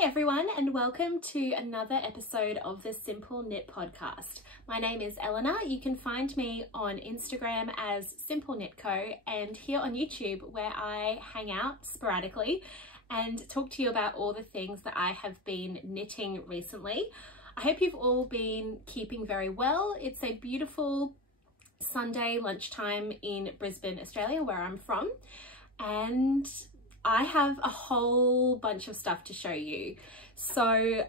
Hi everyone, and welcome to another episode of the Simple Knit podcast. My name is Eleanor. You can find me on Instagram as Simple Knit Co and here on YouTube where I hang out sporadically and talk to you about all the things that I have been knitting recently. I hope you've all been keeping very well. It's a beautiful Sunday lunchtime in Brisbane, Australia, where I'm from, and I have a whole bunch of stuff to show you. So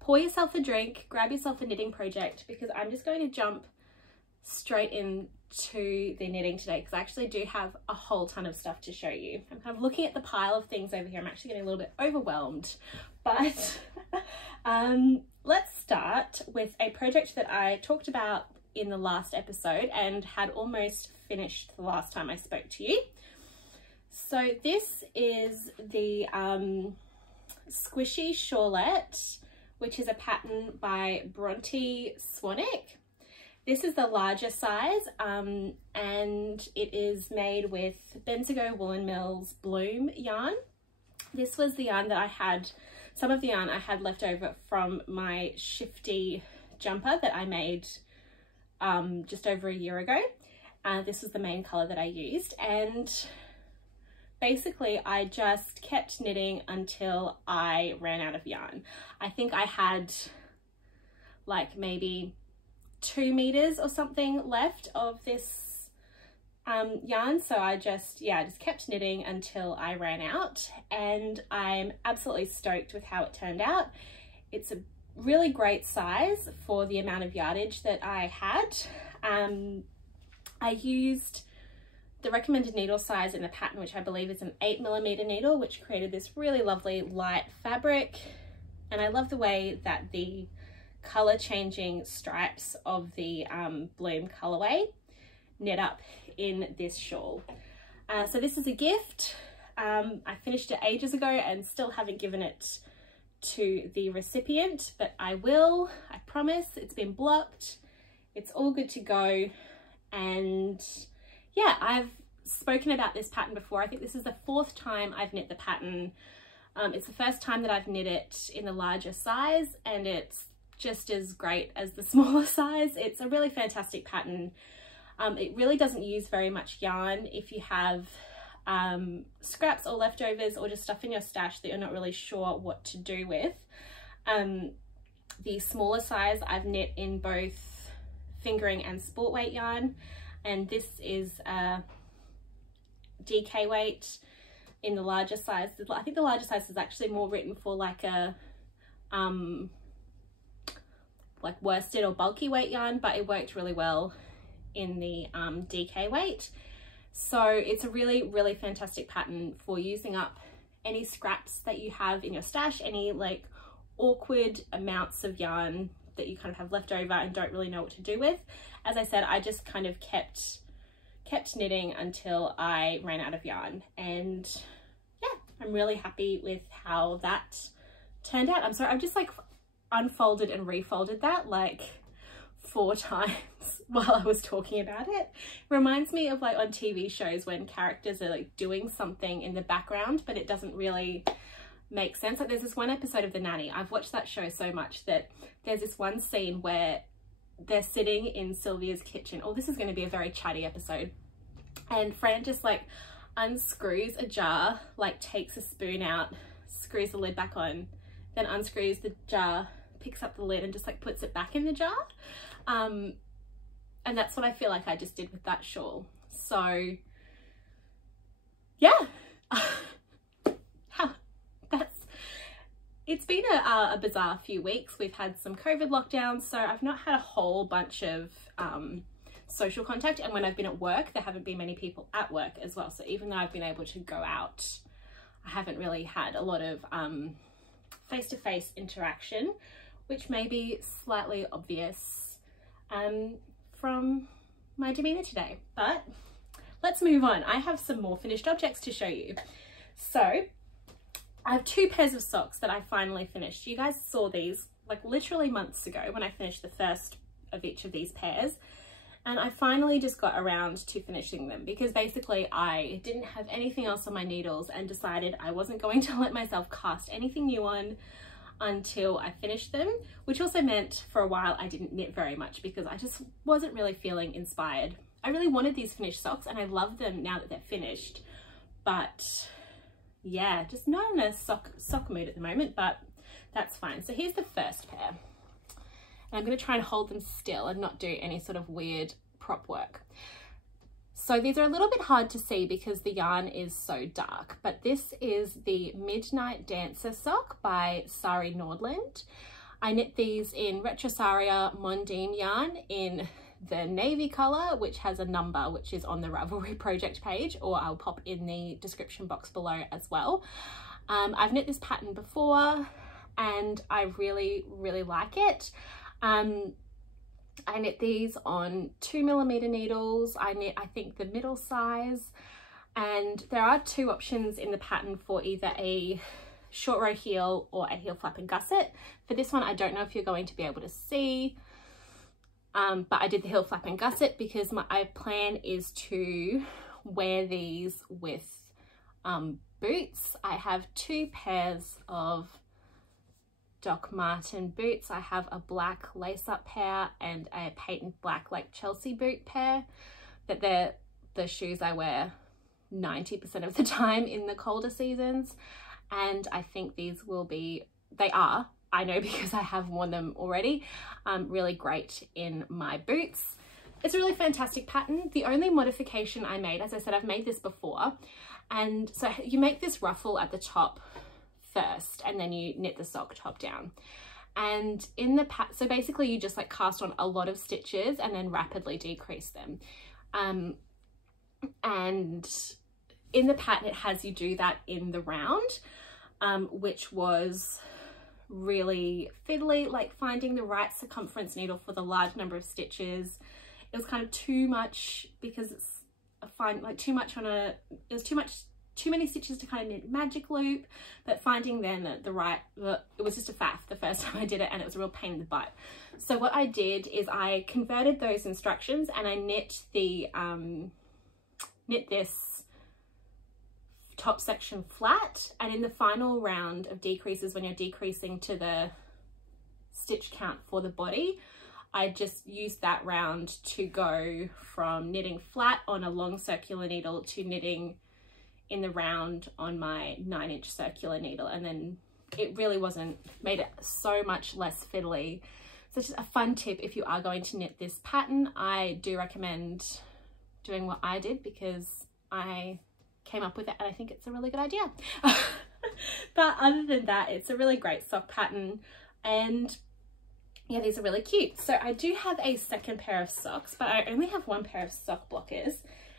pour yourself a drink, grab yourself a knitting project, because I'm just going to jump straight into the knitting today because I actually do have a whole ton of stuff to show you. I'm kind of looking at the pile of things over here. I'm actually getting a little bit overwhelmed, but let's start with a project that I talked about in the last episode and had almost finished the last time I spoke to you. So this is the Squishy Shawlette, which is a pattern by Bronte Swannick. This is the larger size and it is made with Bendigo Woollen Mills Bloom yarn. This was the yarn that I had, some of the yarn I had left over from my shifty jumper that I made just over a year ago. This was the main colour that I used, and basically I just kept knitting until I ran out of yarn. I think I had like maybe 2 meters or something left of this yarn, so I just kept knitting until I ran out, and I'm absolutely stoked with how it turned out. It's a really great size for the amount of yardage that I had. I used the recommended needle size in the pattern, which I believe is an 8mm needle, which created this really lovely light fabric. And I love the way that the color changing stripes of the Bloom colorway knit up in this shawl. So this is a gift. I finished it ages ago and still haven't given it to the recipient, but I will, I promise. It's been blocked. It's all good to go. And yeah, I've spoken about this pattern before. I think this is the 4th time I've knit the pattern. It's the first time that I've knit it in the larger size, and it's just as great as the smaller size. It's a really fantastic pattern. It really doesn't use very much yarn. If you have scraps or leftovers or just stuff in your stash that you're not really sure what to do with, the smaller size I've knit in both fingering and sport weight yarn, and this is DK weight in the larger size. I think the larger size is actually more written for like a like worsted or bulky weight yarn, but it worked really well in the DK weight. So it's a really fantastic pattern for using up any scraps that you have in your stash, any like awkward amounts of yarn that you kind of have left over and don't really know what to do with. As I said, I just kind of kept knitting until I ran out of yarn, and yeah, I'm really happy with how that turned out. I'm sorry, I've just like unfolded and refolded that like 4 times while I was talking about it. It reminds me of like on TV shows when characters are like doing something in the background but it doesn't really make sense. Like there's this one episode of The Nanny. I've watched that show so much that there's this one scene where they're sitting in Sylvia's kitchen. Oh, this is going to be a very chatty episode. And Fran just like unscrews a jar, like takes a spoon out, screws the lid back on, then unscrews the jar, picks up the lid and just like puts it back in the jar. And that's what I feel like I just did with that shawl. So yeah. It's been a bizarre few weeks. We've had some COVID lockdowns, so I've not had a whole bunch of social contact, and when I've been at work there haven't been many people at work as well, so even though I've been able to go out, I haven't really had a lot of face-to-face interaction, which may be slightly obvious from my demeanour today. But let's move on. I have some more finished objects to show you. So I have 2 pairs of socks that I finally finished. You guys saw these like literally months ago when I finished the first of each of these pairs. And I finally just got around to finishing them because basically I didn't have anything else on my needles and decided I wasn't going to let myself cast anything new on until I finished them, which also meant for a while I didn't knit very much because I just wasn't really feeling inspired. I really wanted these finished socks and I love them now that they're finished, but yeah, just not in a sock mood at the moment, but that's fine. So here's the first pair. And I'm going to try and hold them still and not do any sort of weird prop work. So these are a little bit hard to see because the yarn is so dark, but this is the Midnight Dancer sock by Sari Nordlund. I knit these in Retrosaria Mondim yarn in the navy color, which has a number which is on the Ravelry project page, or I'll pop in the description box below as well. I've knit this pattern before and I really like it. I knit these on 2mm needles. I knit, I think, the middle size, and there are two options in the pattern for either a short row heel or a heel flap and gusset. For this one, I don't know if you're going to be able to see, but I did the heel flap and gusset because my plan is to wear these with boots. I have two pairs of Doc Marten boots. I have a black lace-up pair and a patent black like Chelsea boot pair, but they're the shoes I wear 90% of the time in the colder seasons, and I think these will be, they are, I know because I have worn them already, really great in my boots. It's a really fantastic pattern. The only modification I made, as I said, I've made this before, and so you make this ruffle at the top first and then you knit the sock top down, and in the so basically you just like cast on a lot of stitches and then rapidly decrease them, and in the pattern it has you do that in the round, which was really fiddly, like finding the right circumference needle for the large number of stitches. It was kind of too much because it's too many stitches to kind of knit magic loop, but finding then it was just a faff the first time I did it, and it was a real pain in the butt. So what I did is I converted those instructions and I knit the knit this top section flat, and in the final round of decreases, when you're decreasing to the stitch count for the body, I just used that round to go from knitting flat on a long circular needle to knitting in the round on my 9-inch circular needle, and then it really made it so much less fiddly. So it's just a fun tip if you are going to knit this pattern. I do recommend doing what I did because I came up with it and I think it's a really good idea. But other than that, it's a really great sock pattern, and yeah, these are really cute. So I do have a second pair of socks, but I only have one pair of sock blockers,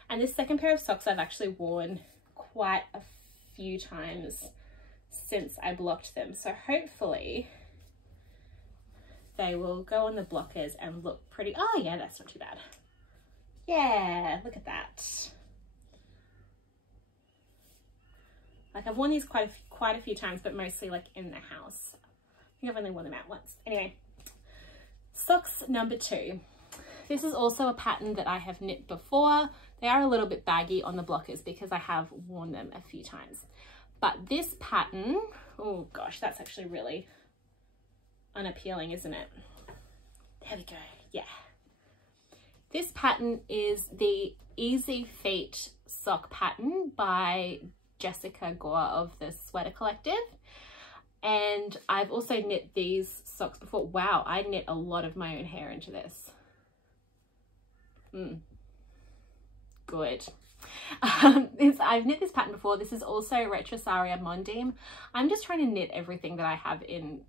and this second pair of socks I've actually worn quite a few times since I blocked them, so hopefully they will go on the blockers and look pretty. Oh yeah, that's not too bad. Yeah, look at that. Like I've worn these quite a few times, but mostly like in the house. I think I've only worn them out once. Anyway, socks number 2. This is also a pattern that I have knit before. They are a little bit baggy on the blockers because I have worn them a few times. But this pattern, oh gosh, that's actually really unappealing, isn't it? There we go, yeah. This pattern is the Easy Feet sock pattern by Jessica Gore of the Sweater Collective. And I've also knit these socks before. Wow, I knit a lot of my own hair into this. Good. I've knit this pattern before. This is also Retrosaria Mondim. I'm just trying to knit everything that I have in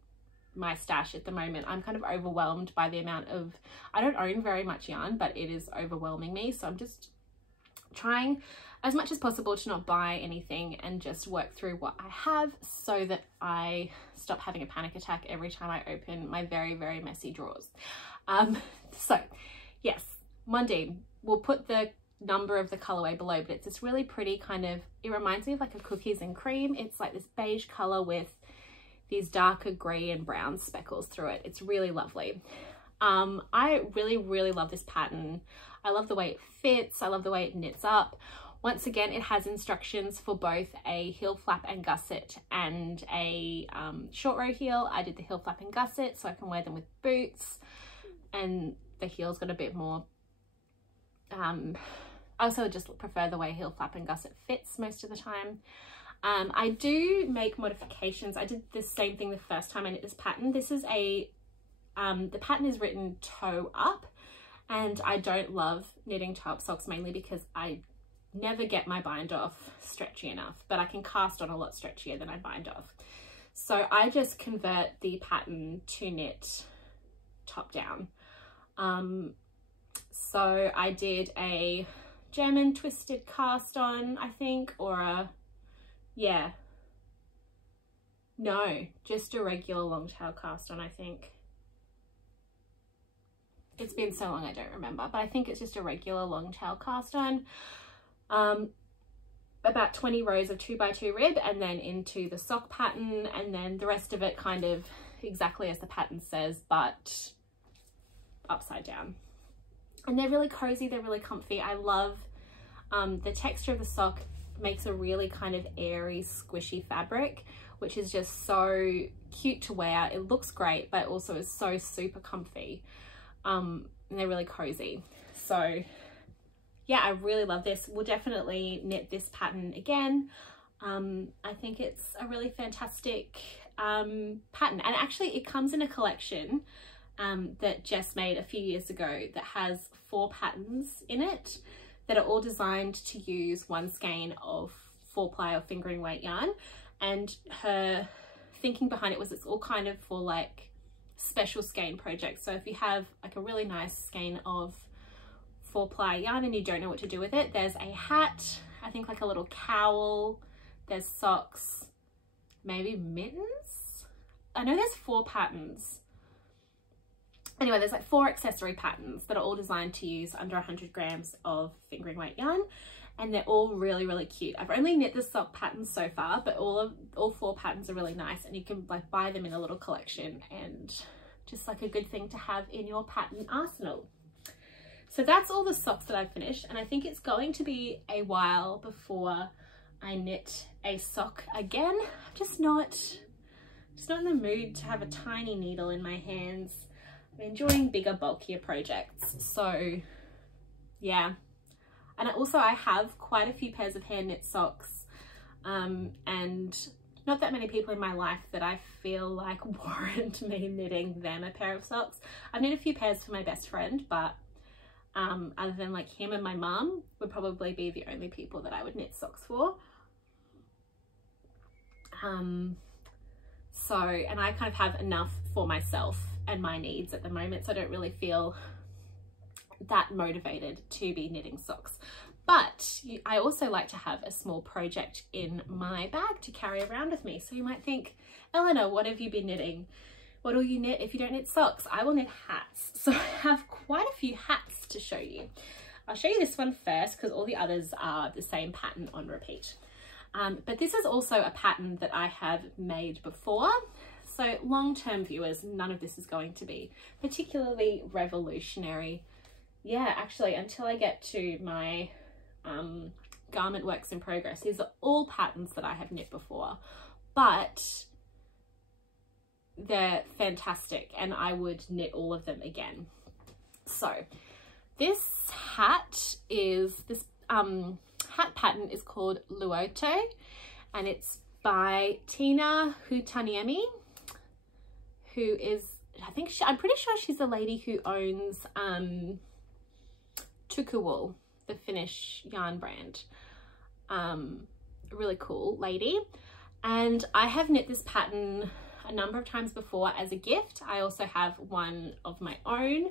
my stash at the moment. I'm kind of overwhelmed by the amount of, I don't own very much yarn, but it is overwhelming me. So I'm just trying as much as possible to not buy anything and just work through what I have so that I stop having a panic attack every time I open my very, very messy drawers. So yes, Mondim. We'll put the number of the colorway below, but it's this really pretty kind of, it reminds me of like a cookies and cream. It's like this beige color with these darker grey and brown speckles through it. It's really lovely. I really love this pattern. I love the way it fits. I love the way it knits up. Once again, it has instructions for both a heel flap and gusset and a short row heel. I did the heel flap and gusset so I can wear them with boots, and the heel's got a bit more, I also just prefer the way heel flap and gusset fits most of the time. I do make modifications. I did the same thing the first time I knit this pattern. This is a, the pattern is written toe up, and I don't love knitting toe up socks mainly because I never get my bind off stretchy enough, but I can cast on a lot stretchier than I bind off. So I just convert the pattern to knit top down. So I did a German twisted cast on, I think, or a, yeah, no, just a regular long tail cast on, I think. It's been so long I don't remember, but I think it's just a regular long tail cast on. About 20 rows of 2x2 rib, and then into the sock pattern, and then the rest of it kind of exactly as the pattern says, but upside down. And they're really cozy, they're really comfy. I love the texture of the sock. Makes a really kind of airy, squishy fabric, which is just so cute to wear. It looks great, but also is so super comfy. And they're really cozy. So yeah, I really love this. We'll definitely knit this pattern again. I think it's a really fantastic pattern, and actually it comes in a collection that Jess made a few years ago that has 4 patterns in it that are all designed to use one skein of 4-ply or fingering weight yarn, and her thinking behind it was it's all kind of for like special skein projects. So if you have like a really nice skein of 4-ply yarn and you don't know what to do with it, there's a hat, I think like a little cowl, there's socks, maybe mittens. I know there's 4 patterns. Anyway, there's like 4 accessory patterns that are all designed to use under 100 grams of fingering weight yarn, and they're all really, really cute. I've only knit the sock patterns so far, but all 4 patterns are really nice, and you can like buy them in a little collection, and just like a good thing to have in your pattern arsenal. So that's all the socks that I've finished, and I think it's going to be a while before I knit a sock again. I'm just not in the mood to have a tiny needle in my hands. I'm enjoying bigger, bulkier projects. So yeah, and also I have quite a few pairs of hand knit socks, and not that many people in my life that I feel like warrant me knitting them a pair of socks. I've knit a few pairs for my best friend, but other than like him and my mum would probably be the only people that I would knit socks for. So, and I kind of have enough for myself and my needs at the moment, so I don't really feel that motivated to be knitting socks. But I also like to have a small project in my bag to carry around with me. So you might think, Eleanor, what have you been knitting? What will you knit if you don't knit socks? I will knit hats. So I have quite a few hats to show you. I'll show you this one first because all the others are the same pattern on repeat. But this is also a pattern that I have made before. So long-term viewers, none of this is going to be particularly revolutionary. Yeah, actually, until I get to my garment works in progress, these are all patterns that I have knit before, but they're fantastic and I would knit all of them again. So this hat pattern is called Luoto, and it's by Tina Hutaniemi, who is, I'm pretty sure she's the lady who owns Tukuwool, the Finnish yarn brand. Really cool lady. And I have knit this pattern a number of times before as a gift. I also have one of my own,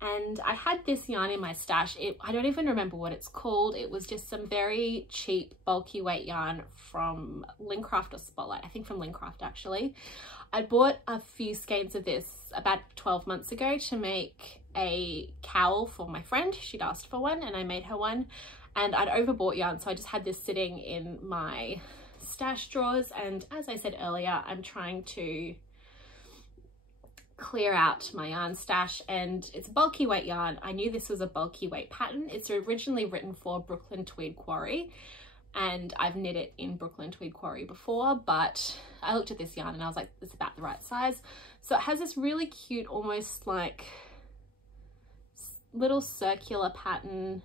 and I had this yarn in my stash. I don't even remember what it's called. It was just some very cheap bulky weight yarn from Lincraft or Spotlight, I think from Lincraft actually. I bought a few skeins of this about 12 months ago to make a cowl for my friend. She'd asked for one and I made her one, and I'd overbought yarn, so I just had this sitting in my stash drawers. And as I said earlier, I'm trying to clear out my yarn stash, and it's a bulky weight yarn. I knew this was a bulky weight pattern. It's originally written for Brooklyn Tweed Quarry, and I've knit it in Brooklyn Tweed Quarry before, but I looked at this yarn and I was like, it's about the right size. So it has this really cute, almost like little circular pattern,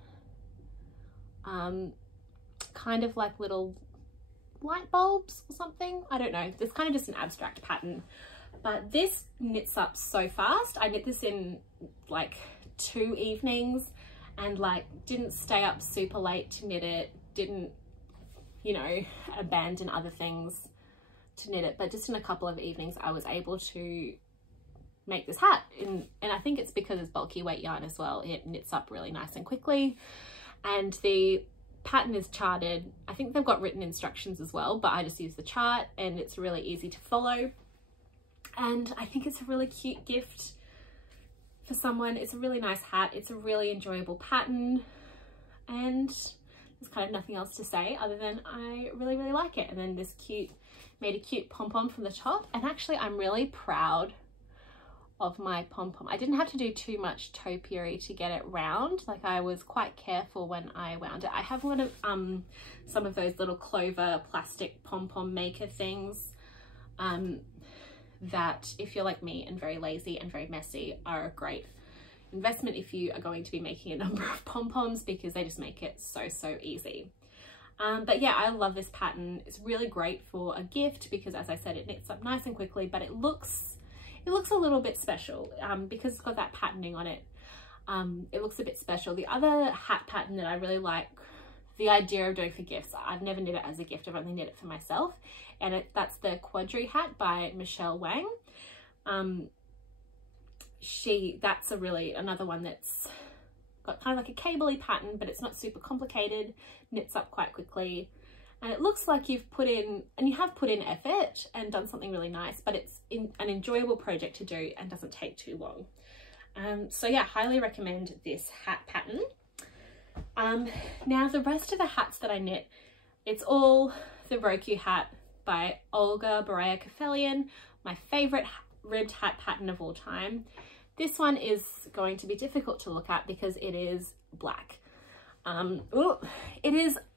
kind of like little light bulbs or something. I don't know. It's kind of just an abstract pattern, but this knits up so fast. I knit this in like 2 evenings and like didn't stay up super late to knit it, didn't, you know, abandon other things to knit it, but just in a couple of evenings I was able to make this hat. And I think it's because it's bulky weight yarn as well. It knits up really nice and quickly, and the pattern is charted. I think they've got written instructions as well, but I just use the chart and it's really easy to follow. And I think it's a really cute gift for someone. It's a really nice hat. It's a really enjoyable pattern, and there's kind of nothing else to say other than I really, really like it. And then this made a cute pom-pom from the top. And actually I'm really proud of my pom-pom. I didn't have to do too much topiary to get it round. Like, I was quite careful when I wound it. I have one of some of those little clover plastic pom-pom maker things that, if you're like me and very lazy and very messy, are a great investment if you are going to be making a number of pom-poms, because they just make it so easy. But yeah, I love this pattern. It's really great for a gift because, as I said, it knits up nice and quickly, but it looks a little bit special because it's got that patterning on it. It looks a bit special. The other hat pattern that I really like the idea of doing for gifts, I've never knit it as a gift, I've only knit it for myself, and that's the Quadri hat by Michelle Wang. That's another one that's got kind of like a cable-y pattern, but it's not super complicated, knits up quite quickly, and it looks like you have put in effort and done something really nice, but it's an enjoyable project to do and doesn't take too long. So yeah, highly recommend this hat pattern. Now the rest of the hats that I knit, it's all the Roku hat by Olga Buraya-Kefelian, my favorite ribbed hat pattern of all time. This one is going to be difficult to look at because it is black.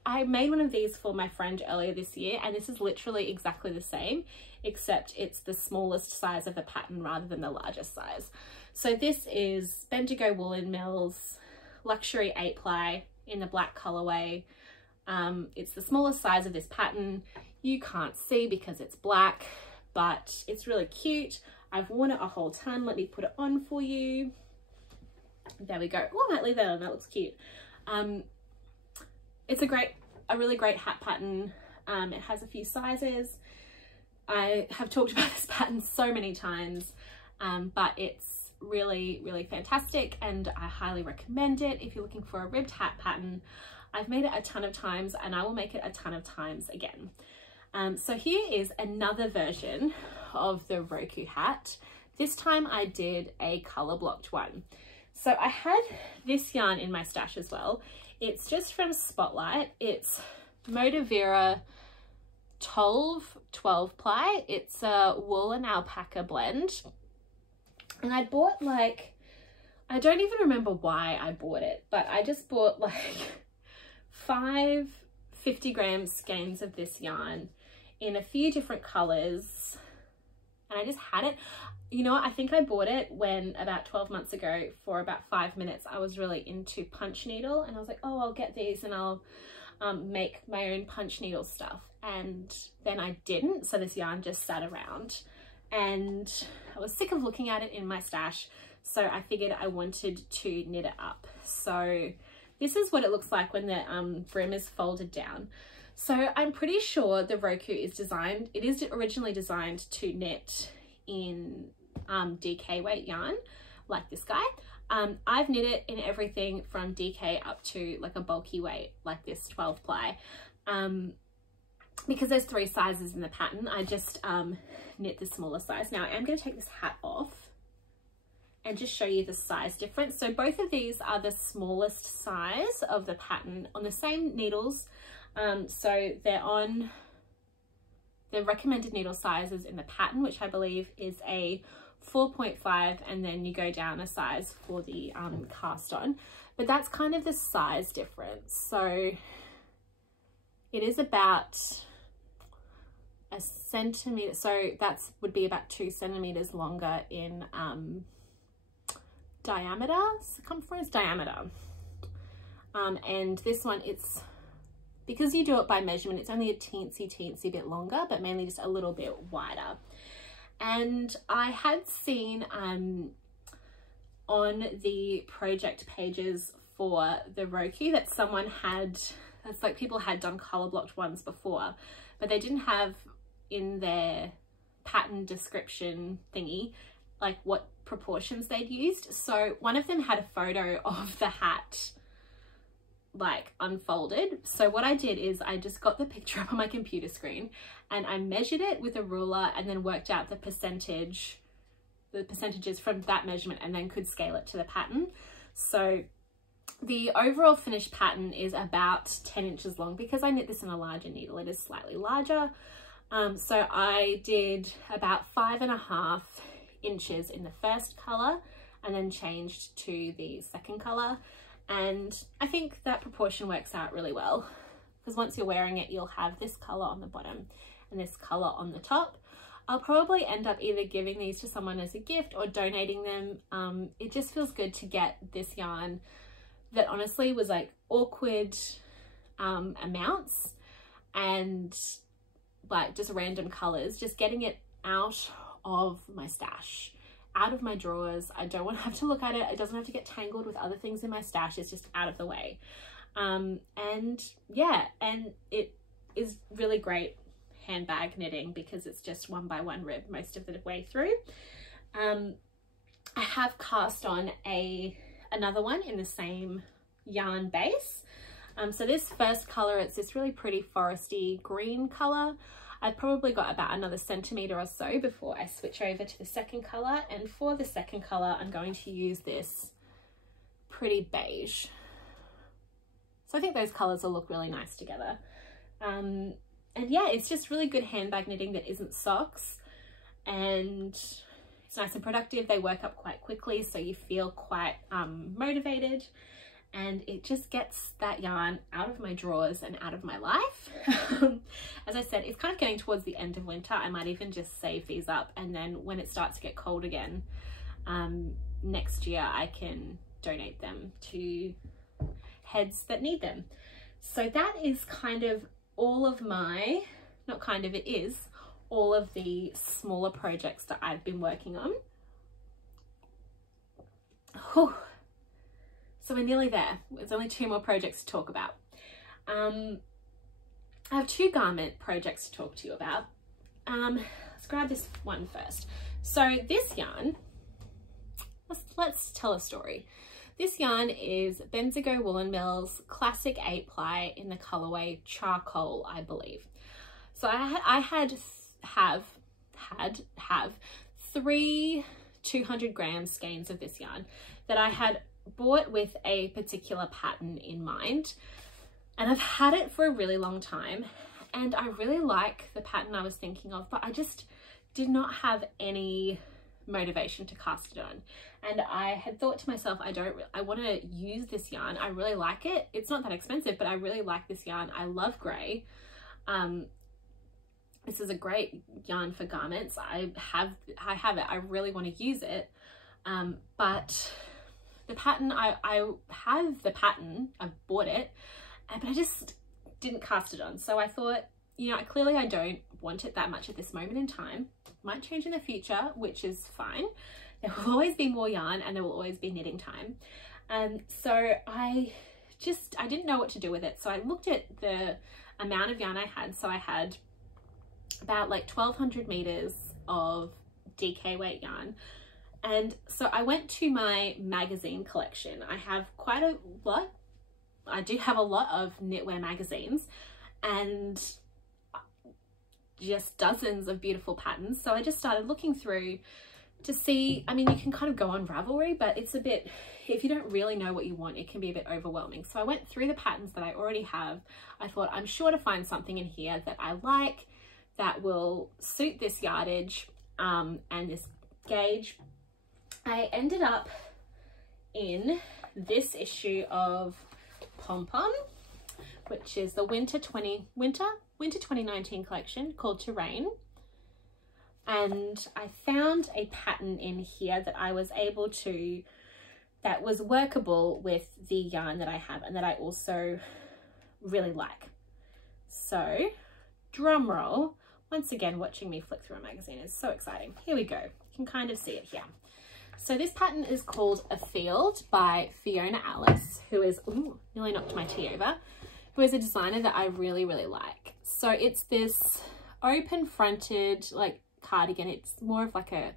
I made one of these for my friend earlier this year, and this is literally exactly the same, except it's the smallest size of the pattern rather than the largest size. So this is Bendigo Woollen Mills Luxury 8-ply in the black colorway. It's the smallest size of this pattern. You can't see because it's black, but it's really cute. I've worn it a whole ton. Let me put it on for you. There we go. Oh, I might leave that on. That looks cute. It's a really great hat pattern. It has a few sizes. I have talked about this pattern so many times, but it's really fantastic, and I highly recommend it if you're looking for a ribbed hat pattern. I've made it a ton of times and I will make it a ton of times again. So here is another version of the Roku hat. This time I did a color blocked one. So I had this yarn in my stash as well. It's just from Spotlight. It's Moda Vera Tolve 12-ply. It's a wool and alpaca blend. And I bought I don't even remember why I bought it, but I just bought 5 50-gram skeins of this yarn in a few different colors, and I just had it. You know what, I think I bought it when about 12 months ago for about 5 minutes I was really into punch needle, and I was like, oh, I'll get these and I'll make my own punch needle stuff, and then I didn't, so this yarn just sat around and I was sick of looking at it in my stash, so I figured I wanted to knit it up. So this is what it looks like when the brim is folded down. So I'm pretty sure the Roku is originally designed to knit in DK weight yarn like this guy. I've knit it in everything from DK up to like a bulky weight like this 12-ply. Because there's 3 sizes in the pattern, I just knit the smaller size. Now I'm going to take this hat off and just show you the size difference. So both of these are the smallest size of the pattern on the same needles. So they're on the recommended needle sizes in the pattern, which I believe is a 4.5, and then you go down a size for the cast on. But that's kind of the size difference. So it is about a centimetre, so that would be about 2 centimetres longer in diameter, circumference, diameter. And this one, it's, because you do it by measurement, it's only a teensy bit longer, but mainly just a little bit wider. And I had seen on the project pages for the Roku that someone had, it's like people had done colour blocked ones before, but they didn't have in their pattern description thingy like what proportions they'd used. So one of them had a photo of the hat like unfolded. So what I did is I just got the picture up on my computer screen and I measured it with a ruler and then worked out the percentages from that measurement, and then could scale it to the pattern. So the overall finished pattern is about 10 inches long. Because I knit this in a larger needle, it is slightly larger. So I did about 5.5 inches in the first colour and then changed to the second colour. And I think that proportion works out really well, because once you're wearing it, you'll have this colour on the bottom and this colour on the top. I'll probably end up either giving these to someone as a gift or donating them. It just feels good to get this yarn that honestly was like awkward amounts and like just random colours, just getting it out of my stash, out of my drawers. I don't want to have to look at it. It doesn't have to get tangled with other things in my stash. It's just out of the way. And yeah, and it is really great handbag knitting because it's just 1 by 1 rib most of the way through. I have cast on another one in the same yarn base. So this first colour, it's this really pretty foresty green colour. I've probably got about another centimetre or so before I switch over to the second colour. And for the second colour, I'm going to use this pretty beige. So I think those colours will look really nice together. And yeah, it's just really good handbag knitting that isn't socks. And it's nice and productive. They work up quite quickly, so you feel quite motivated. And it just gets that yarn out of my drawers and out of my life. As I said, it's kind of getting towards the end of winter. I might even just save these up, and then when it starts to get cold again next year, I can donate them to heads that need them. So that is kind of all of my, not kind of, it is all of the smaller projects that I've been working on. Whew. So we're nearly there. There's only 2 more projects to talk about. I have 2 garment projects to talk to you about. Let's grab this one first. So this yarn, let's tell a story. This yarn is Bendigo Woollen Mill's classic 8-ply in the colourway Charcoal, I believe. So I have 3 200-gram skeins of this yarn that I had bought with a particular pattern in mind, and I've had it for a really long time, and I really like the pattern I was thinking of, but I just did not have any motivation to cast it on. And I had thought to myself, I want to use this yarn. I really like it. It's not that expensive, but I really like this yarn. I love grey. This is a great yarn for garments. I have it. I really want to use it. But the pattern, I have the pattern, I've bought it, but I just didn't cast it on. So I thought, you know, clearly I don't want it that much at this moment in time. Might change in the future, which is fine. There will always be more yarn and there will always be knitting time. So I didn't know what to do with it. So I looked at the amount of yarn I had. So I had about like 1,200 meters of DK weight yarn. And so I went to my magazine collection. I have quite a lot. I do have a lot of knitwear magazines and just dozens of beautiful patterns. So I just started looking through to see, I mean, you can kind of go on Ravelry, but it's a bit, if you don't really know what you want, it can be a bit overwhelming. So I went through the patterns that I already have. I thought, I'm sure to find something in here that I like, that will suit this yardage and this gauge, I ended up in this issue of Pom Pom, which is the winter 2019 collection called Terrain. And I found a pattern in here that I was able to, that was workable with the yarn that I have and that I also really like. So, drum roll, once again, watching me flick through a magazine is so exciting. Here we go, you can kind of see it here. So this pattern is called A Field by Fiona Alice, who is, ooh, nearly knocked my tea over, who is a designer that I really, really like. So it's this open fronted like cardigan. It's more of like a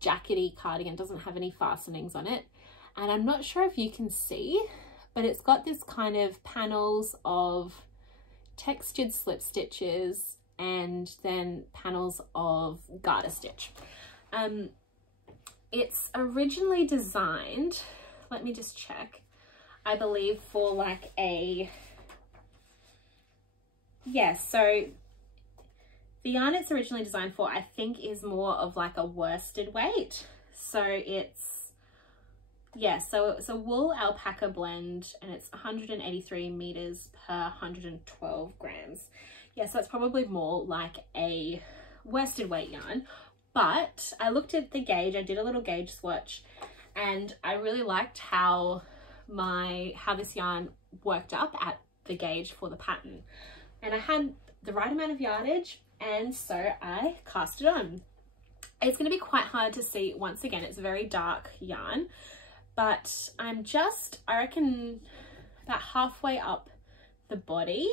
jackety cardigan, doesn't have any fastenings on it. And I'm not sure if you can see, but it's got this kind of panels of textured slip stitches and then panels of garter stitch. It's originally designed, let me just check, I believe for like a, yeah, so the yarn it's originally designed for, I think, is more of like a worsted weight. So it's, yeah, so it's a wool alpaca blend and it's 183 meters per 112 grams. Yeah, so it's probably more like a worsted weight yarn. But I looked at the gauge, I did a little gauge swatch, and I really liked how this yarn worked up at the gauge for the pattern. And I had the right amount of yardage, and so I cast it on. It's going to be quite hard to see. Once again, it's a very dark yarn, but I'm just, I reckon, about halfway up the body.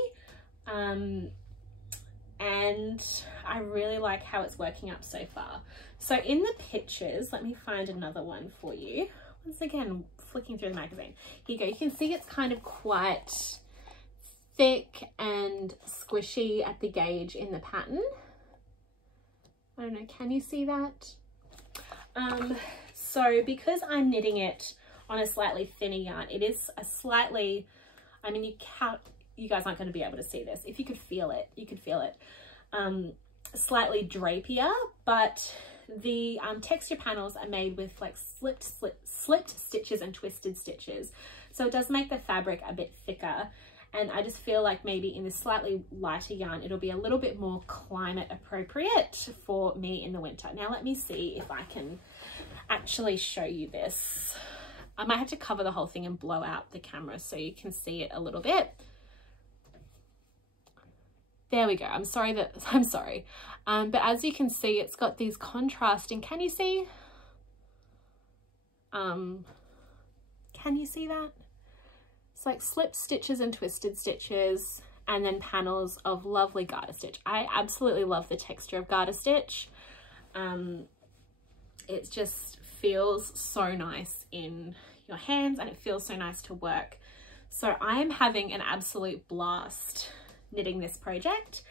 And I really like how it's working up so far. So in the pictures, let me find another one for you. Once again, flicking through the magazine. Here you go. You can see it's kind of quite thick and squishy at the gauge in the pattern. I don't know, can you see that? So because I'm knitting it on a slightly thinner yarn, it is a slightly, I mean, you guys aren't going to be able to see this. If you could feel it, you could feel it. Slightly drapier, but the texture panels are made with like slipped stitches and twisted stitches. So it does make the fabric a bit thicker. And I just feel like maybe in this slightly lighter yarn, it'll be a little bit more climate appropriate for me in the winter. Now let me see if I can actually show you this. I might have to cover the whole thing and blow out the camera so you can see it a little bit. There we go. I'm sorry. But as you can see, it's got these contrasting, can you see? Can you see that? It's like slipped stitches and twisted stitches, and then panels of lovely garter stitch. I absolutely love the texture of garter stitch. It just feels so nice in your hands and it feels so nice to work. So I am having an absolute blast knitting this project.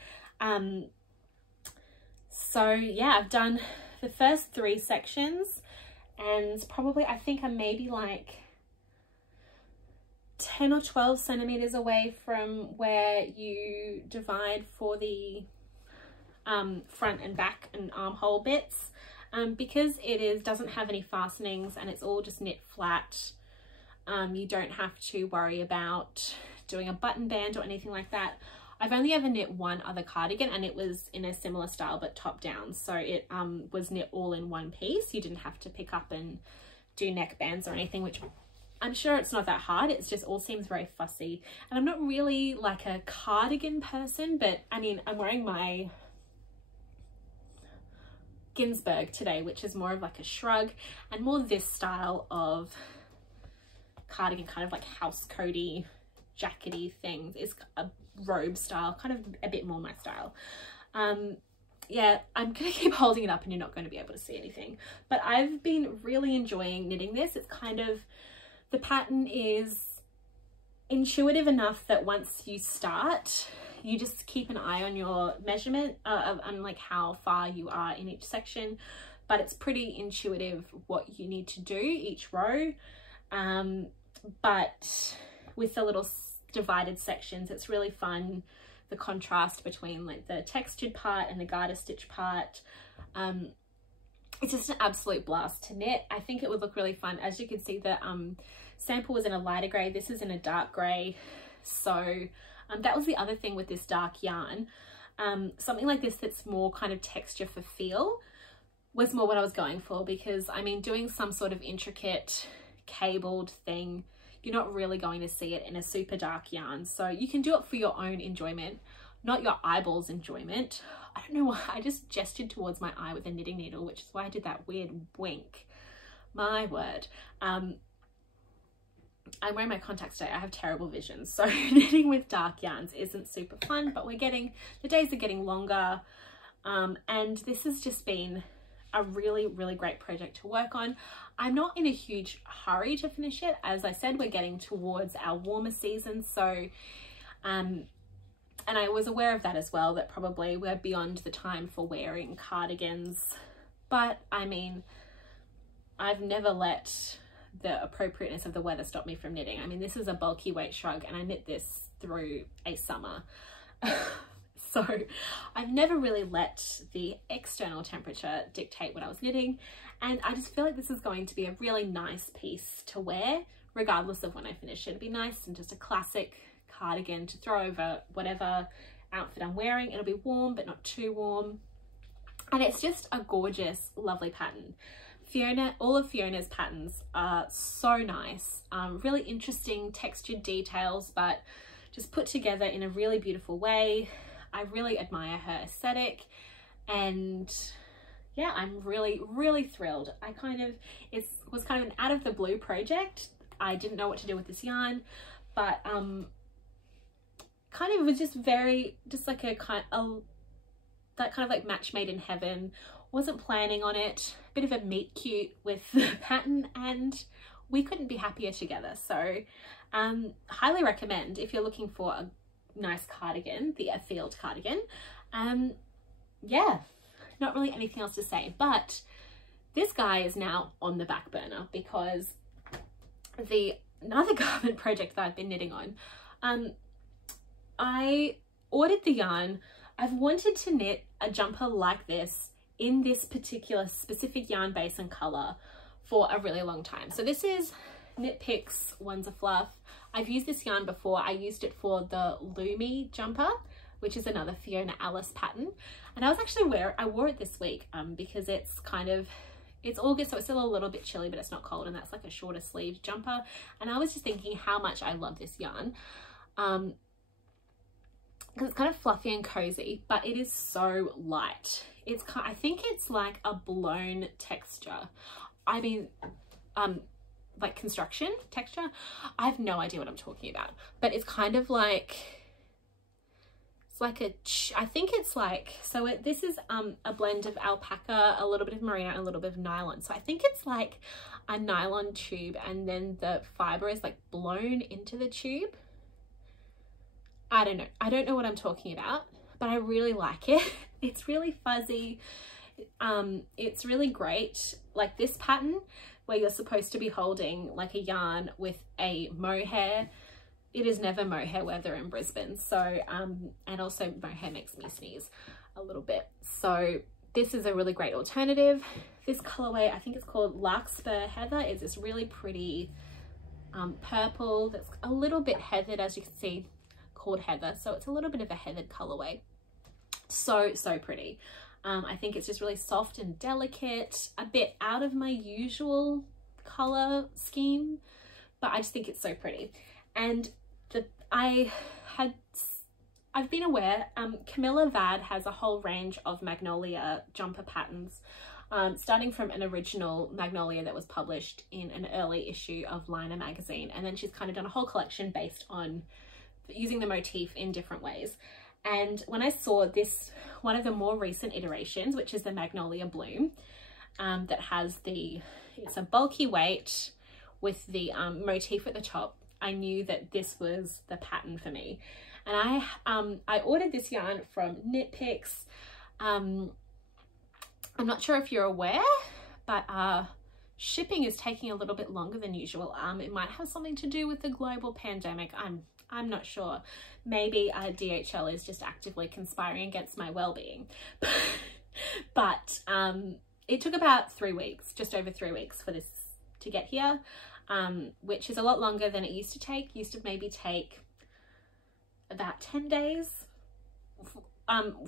So yeah, I've done the first 3 sections and probably I think I'm maybe like 10 or 12 centimeters away from where you divide for the front and back and armhole bits. Because it doesn't have any fastenings and it's all just knit flat, you don't have to worry about doing a button band or anything like that. I've only ever knit one other cardigan and it was in a similar style but top down, so it was knit all in one piece. You didn't have to pick up and do neck bands or anything, which I'm sure it's not that hard. It's just all seems very fussy, and I'm not really like a cardigan person, but I mean, I'm wearing my Ginsberg today, which is more of like a shrug and more this style of cardigan, kind of like house coaty, jackety things. It's a robe style, kind of a bit more my style. Yeah, I'm gonna keep holding it up and you're not going to be able to see anything, but I've been really enjoying knitting this. It's kind of, the pattern is intuitive enough that once you start, you just keep an eye on your measurement on like how far you are in each section, but it's pretty intuitive what you need to do each row. But with the little divided sections, it's really fun, the contrast between like the textured part and the garter stitch part. it's just an absolute blast to knit. I think it would look really fun. As you can see, the sample was in a lighter grey, this is in a dark grey. So that was the other thing with this dark yarn. Something like this that's more kind of texture for feel was more what I was going for, because I mean, doing some sort of intricate cabled thing, you're not really going to see it in a super dark yarn. So you can do it for your own enjoyment, not your eyeballs enjoyment. I don't know why, I just gestured towards my eye with a knitting needle, which is why I did that weird wink. My word. I'm wearing my contacts today. I have terrible vision, so knitting with dark yarns isn't super fun, but the days are getting longer, and this has just been a really, really great project to work on. I'm not in a huge hurry to finish it. As I said, we're getting towards our warmer season, so and I was aware of that as well, that probably we're beyond the time for wearing cardigans. But I mean, I've never let the appropriateness of the weather stop me from knitting. I mean, this is a bulky weight shrug and I knit this through a summer. So I've never really let the external temperature dictate what I was knitting. And I just feel like this is going to be a really nice piece to wear, regardless of when I finish it. It'd be nice and just a classic cardigan to throw over whatever outfit I'm wearing. It'll be warm, but not too warm. And it's just a gorgeous, lovely pattern. All of Fiona's patterns are so nice, really interesting textured details, but just put together in a really beautiful way. I really admire her aesthetic, and yeah, I'm really, really thrilled. It was kind of an out of the blue project. I didn't know what to do with this yarn, but kind of was just like that kind of like match made in heaven. Wasn't planning on it, bit of a meet cute with the pattern, and we couldn't be happier together. So highly recommend if you're looking for a nice cardigan, a field cardigan. Yeah, not really anything else to say, but this guy is now on the back burner because another garment project that I've been knitting on, I ordered the yarn. I've wanted to knit a jumper like this in this particular specific yarn base and color for a really long time. So this is Knit Picks One's a Fluff. I've used this yarn before. I used it for the Loomy jumper, which is another Fiona Alice pattern. And I was actually I wore it this week because it's August, so it's still a little bit chilly, but it's not cold, and that's like a shorter sleeved jumper. And I was just thinking how much I love this yarn. Because it's kind of fluffy and cozy, but it is so light. I think it's like a blown texture. I mean, like construction texture. I have no idea what I'm talking about, but it's kind of like, I think it's like, so this is a blend of alpaca, a little bit of merino, and a little bit of nylon. So I think it's like a nylon tube, and then the fiber is like blown into the tube. I don't know. I don't know what I'm talking about, but I really like it. It's really fuzzy. It's really great. Like this pattern where you're supposed to be holding like a yarn with a mohair. It is never mohair weather in Brisbane. So, and also mohair makes me sneeze a little bit. So this is a really great alternative. This colorway, I think it's called Larkspur Heather, is this really pretty purple that's a little bit heathered, as you can see, called Heather. So it's a little bit of a heathered colorway. So pretty. I think it's just really soft and delicate, a bit out of my usual color scheme, but I just think it's so pretty. And I've been aware, Camilla Vad has a whole range of Magnolia jumper patterns, starting from an original Magnolia that was published in an early issue of Liner magazine, and then she's kind of done a whole collection based on using the motif in different ways. And when I saw this, one of the more recent iterations, which is the Magnolia Bloom, that has it's a bulky weight with the motif at the top, I knew that this was the pattern for me. And I ordered this yarn from Knit Picks. I'm not sure if you're aware, but shipping is taking a little bit longer than usual. It might have something to do with the global pandemic. I'm not sure. Maybe DHL is just actively conspiring against my well-being. But it took about 3 weeks, just over 3 weeks for this to get here, which is a lot longer than it used to take. It used to maybe take about 10 days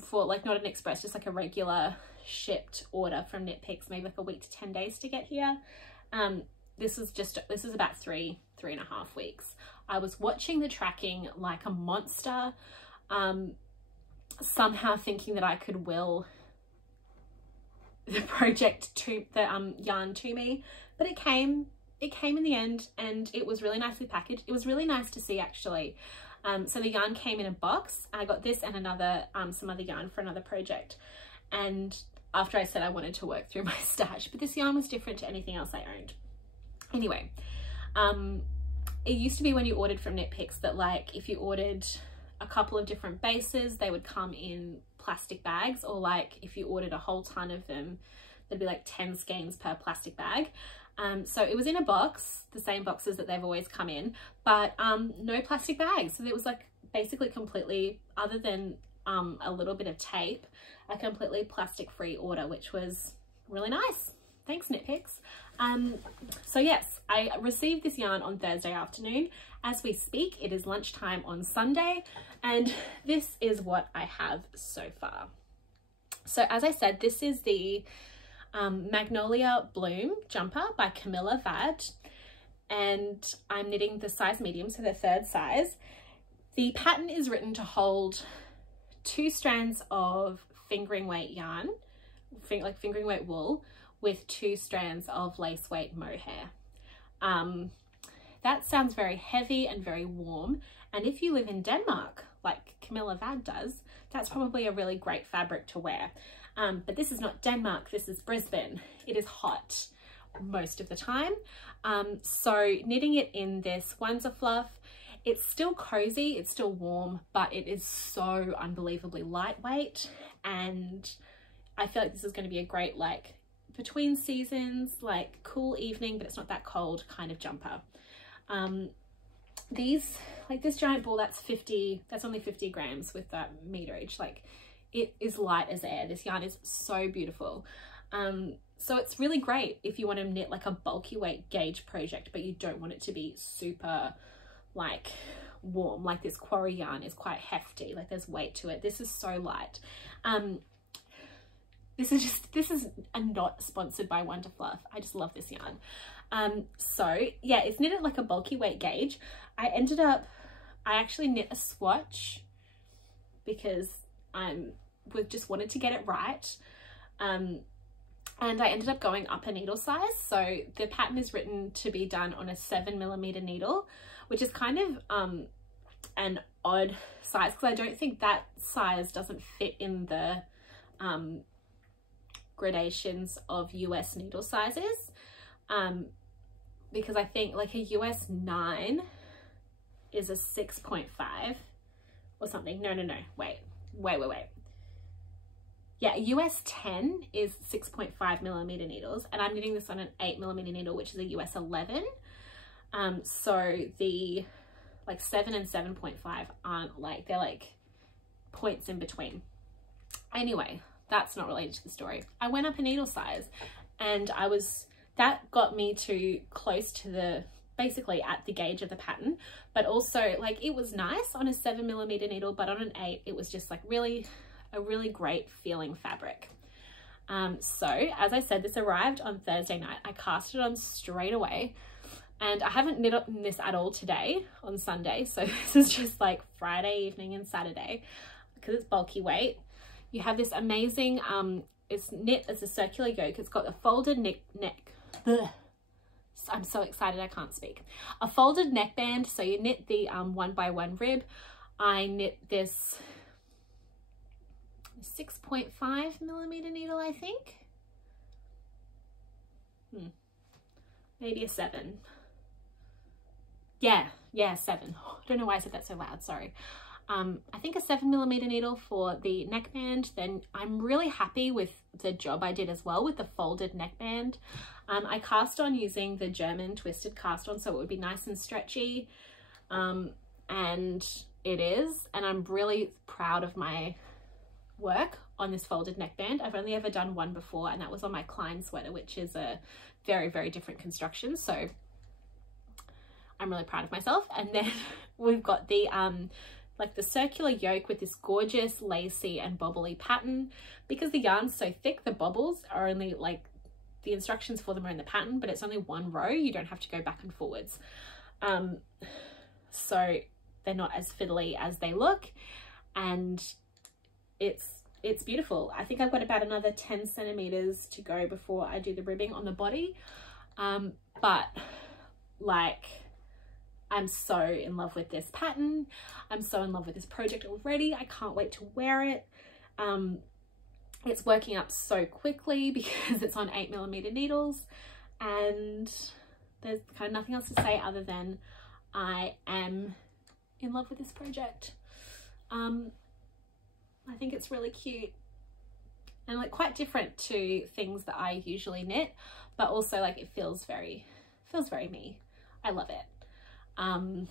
for like not an express, just like a regular shipped order from Knit Picks, maybe like a week to 10 days to get here. This is about 3.5 weeks. I was watching the tracking like a monster, somehow thinking that I could will the project to the yarn to me, but it came in the end, and it was really nicely packaged. It was really nice to see, actually. So the yarn came in a box. I got this and another some other yarn for another project, and after I said I wanted to work through my stash, but this yarn was different to anything else I owned. Anyway, it used to be when you ordered from Knit Picks that like if you ordered a couple of different bases, they would come in plastic bags, or like if you ordered a whole ton of them, there'd be like 10 skeins per plastic bag. So it was in a box, the same boxes that they've always come in, but no plastic bags. So it was like basically completely, other than a little bit of tape, a completely plastic free order, which was really nice. Thanks, Knit Picks. So yes, I received this yarn on Thursday afternoon. As we speak, it is lunchtime on Sunday, and this is what I have so far. So as I said, this is the Magnolia Bloom jumper by Camilla Vad, and I'm knitting the size medium, so the 3rd size. The pattern is written to hold 2 strands of fingering weight yarn, like fingering weight wool, with 2 strands of lace weight mohair. That sounds very heavy and very warm, and if you live in Denmark like Camilla Vad does, that's probably a really great fabric to wear. But this is not Denmark, this is Brisbane. It is hot most of the time. So knitting it in this onesie fluff, it's still cozy, it's still warm, but it is so unbelievably lightweight, and I feel like this is going to be a great like between seasons, like cool evening, but it's not that cold kind of jumper. These, like this giant ball, that's only 50 grams with that meterage. Like it is light as air. This yarn is so beautiful. So it's really great if you want to knit like a bulky weight gauge project, but you don't want it to be super like warm. Like this quarry yarn is quite hefty, like there's weight to it. This is so light. This is not sponsored by Wonderfluff. I just love this yarn. So yeah, it's knitted like a bulky weight gauge. I actually knit a swatch because we just wanted to get it right. And I ended up going up a needle size. So the pattern is written to be done on a 7mm needle, which is kind of an odd size because I don't think that size doesn't fit in the gradations of US needle sizes, because I think like a US 9 is a 6.5 or something. No, wait. Yeah, US 10 is 6.5mm needles, and I'm knitting this on an 8mm needle, which is a US 11. So the like 7 and 7.5 aren't like, they're like points in between. Anyway, that's not related to the story. I went up a needle size, and that got me to close to the, basically at the gauge of the pattern, but also like it was nice on a 7mm needle, but on an 8 it was just like a really great feeling fabric. So as I said, this arrived on Thursday night. I cast it on straight away, and I haven't knit on this at all today on Sunday, so this is just like Friday evening and Saturday because it's bulky weight. You have this amazing, it's knit as a circular yoke. It's got a folded neck. I'm so excited I can't speak. A folded neckband. So you knit the 1x1 rib. I knit this 6.5mm needle, I think. Maybe a 7. Yeah, 7. I don't know why I said that so loud, sorry. I think a 7mm needle for the neckband. Then I'm really happy with the job I did as well with the folded neckband. I cast on using the German twisted cast on, so it would be nice and stretchy, and it is, and I'm really proud of my work on this folded neckband. I've only ever done one before, and that was on my Klein sweater, which is a very, very different construction. So I'm really proud of myself. And then we've got the like the circular yoke with this gorgeous lacy and bobbly pattern. Because the yarn's so thick, the bobbles are only like, the instructions for them are in the pattern, but it's only one row. You don't have to go back and forwards. So they're not as fiddly as they look, and it's beautiful. I think I've got about another 10 centimeters to go before I do the ribbing on the body. But like, I'm so in love with this pattern. I'm so in love with this project already. I can't wait to wear it. It's working up so quickly because it's on 8mm needles, and there's kind of nothing else to say other than I am in love with this project. I think it's really cute and like quite different to things that I usually knit, but also like it feels very me. I love it.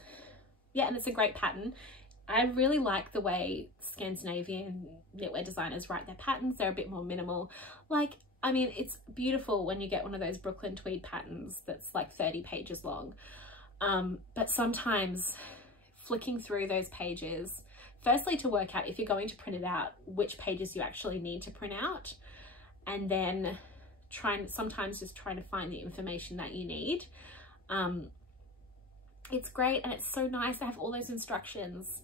Yeah, and it's a great pattern. I really like the way Scandinavian knitwear designers write their patterns. They're a bit more minimal. Like, I mean, it's beautiful when you get one of those Brooklyn tweed patterns that's like 30 pages long. But sometimes flicking through those pages, firstly to work out if you're going to print it out, which pages you actually need to print out, and then sometimes just trying to find the information that you need. It's great, and it's so nice to have all those instructions,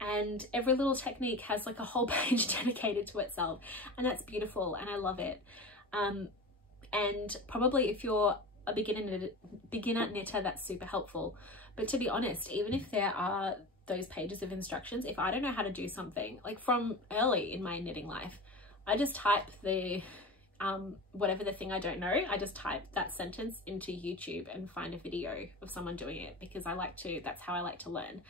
and every little technique has like a whole page dedicated to itself, and that's beautiful, and I love it. And probably if you're a beginner knitter, that's super helpful. But to be honest, even if there are those pages of instructions, if I don't know how to do something, like from early in my knitting life, I just type the whatever the thing I don't know, I just type that sentence into YouTube and find a video of someone doing it, because that's how I like to learn.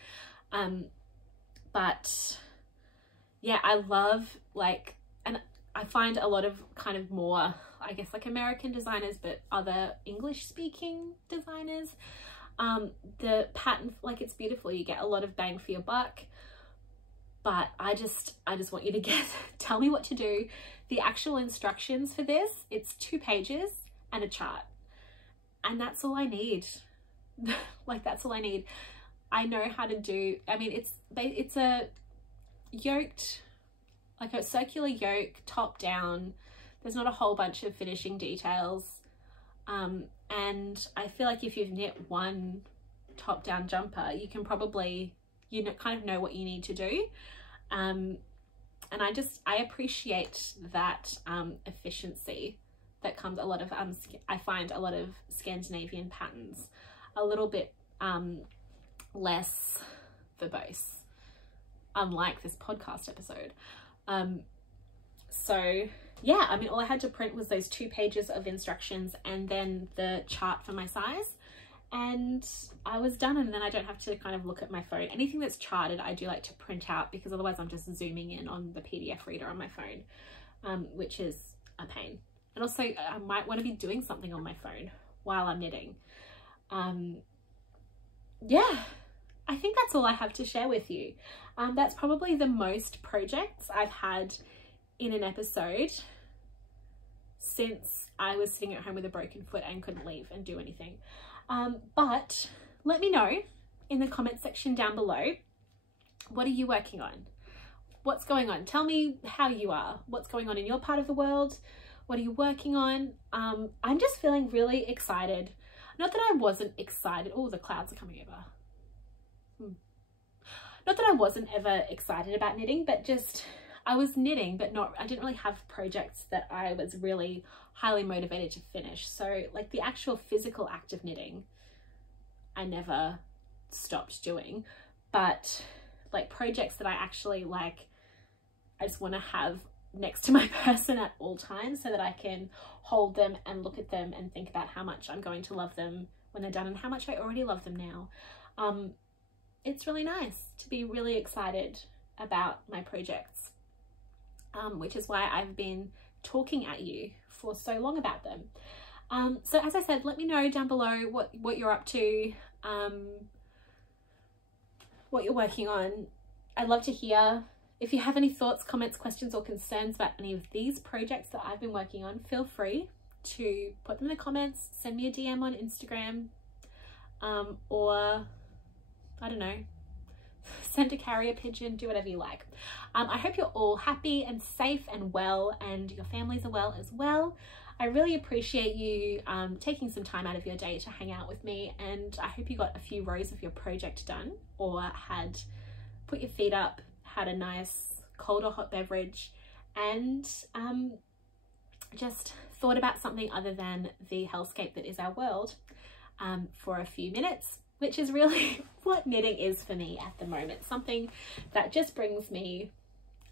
But yeah, I love like, and I find a lot of kind of more, I guess like American designers, but other English speaking designers, the pattern, like it's beautiful. You get a lot of bang for your buck, but I just want you to tell me what to do. The actual instructions for this, it's 2 pages and a chart, and that's all I need. Like, that's all I need. I know how to do, I mean, it's a yoked, like a circular yoke, top down. There's not a whole bunch of finishing details. And I feel like if you've knit one top down jumper, you can probably, kind of know what you need to do. And I appreciate that efficiency that comes. A lot of I find a lot of Scandinavian patterns a little bit less verbose, unlike this podcast episode. So yeah, I mean, all I had to print was those 2 pages of instructions and then the chart for my size, and I was done. And then I don't have to kind of look at my phone. Anything that's charted, I do like to print out, because otherwise I'm just zooming in on the PDF reader on my phone, which is a pain. And also I might want to be doing something on my phone while I'm knitting. Yeah, I think that's all I have to share with you. That's probably the most projects I've had in an episode since I was sitting at home with a broken foot and couldn't leave and do anything. But let me know in the comment section down below, what are you working on? What's going on? Tell me how you are. What's going on in your part of the world? What are you working on? I'm just feeling really excited. Not that I wasn't excited. Oh, the clouds are coming over. Not that I wasn't ever excited about knitting, but just I was knitting, but I didn't really have projects that I was really highly motivated to finish. So like the actual physical act of knitting, I never stopped doing, but like projects that I actually like, I just want to have next to my person at all times so that I can hold them and look at them and think about how much I'm going to love them when they're done and how much I already love them now. It's really nice to be really excited about my projects, which is why I've been talking at you for so long about them. So as I said, let me know down below what you're up to, what you're working on. I'd love to hear If you have any thoughts, comments, questions or concerns about any of these projects that I've been working on, feel free to put them in the comments, send me a DM on Instagram, or I don't know, send a carrier pigeon, do whatever you like. I hope you're all happy and safe and well, and your families are well as well. I really appreciate you taking some time out of your day to hang out with me, and I hope you got a few rows of your project done, or had put your feet up, had a nice cold or hot beverage, and just thought about something other than the hellscape that is our world for a few minutes, which is really what knitting is for me at the moment, something that just brings me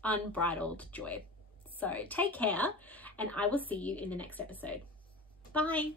unbridled joy. So take care, and I will see you in the next episode. Bye.